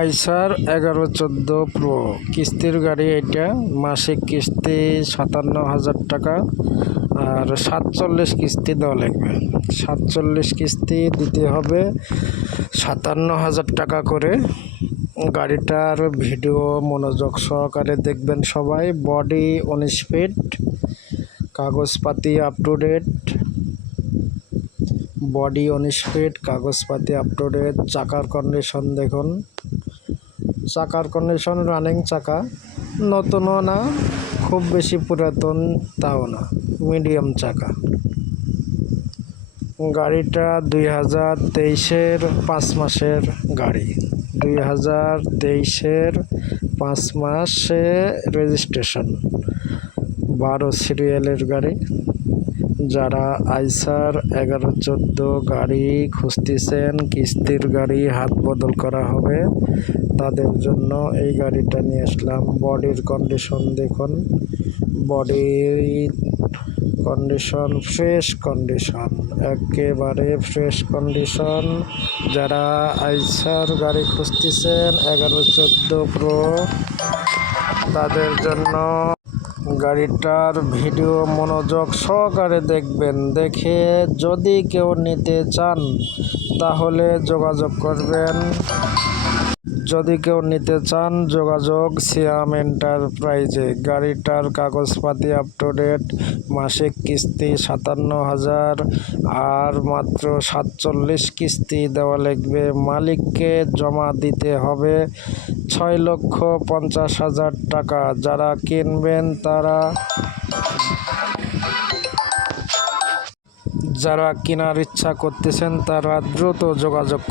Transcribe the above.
আইসার 1114 প্রো কিস্তির গাড়ি। এটা মাসিক কিস্তি 57,000 টাকা আর 47 কিস্তি দেওয়া লাগবে। 47 কিস্তি দিতে হবে 57,000 টাকা করে। গাড়িটার ভিডিও মনোযোগ সহকারে দেখবেন সবাই। বডি 19 ফিট, কাগজপাতি up to date. Body 19 fit, কাগজপাতি আপ টু ডেট। চাকার কন্ডিশন দেখুন, চাকার কন্ডিশন রানিং চাকা, নতুনও না খুব বেশি পুরাতন তাও না, মিডিয়াম চাকা। গাড়িটা 2023-এর 5 মাসের গাড়ি। 2023-এর 5 মাসে রেজিস্ট্রেশন, 12 সিরিয়ালের গাড়ি। যারা আইসার 1114 গাড়ি খুঁজতেছেন, কিস্তির গাড়ি হাত বদল করা হবে, তাদের জন্য এই গাড়িটা নিয়ে আসলাম। বডির কন্ডিশন দেখুন, বডির কন্ডিশন ফ্রেশ কন্ডিশন, একেবারে ফ্রেশ কন্ডিশন। যারা আইসার গাড়ি খুঁজতেছেন 1114 প্রো, তাদের জন্য গাড়িটার ভিডিও মনোযোগ সহকারে দেখবেন। দেখে যদি কেউ নিতে চান তাহলে যোগাযোগ করবেন। যদি কেউ নিতে চান যোগাযোগ সিয়াম এন্টারপ্রাইজে। গাড়িটার কাগজপাতি আপ টু ডেট, মাসিক কিস্তি 57,000 আর মাত্র 47 কিস্তি দেওয়া লাগবে। মালিককে জমা দিতে হবে 6,50,000 টাকা। যারা কিনবেন যারা কেনার ইচ্ছা করতেছেন তারা দ্রুত যোগাযোগ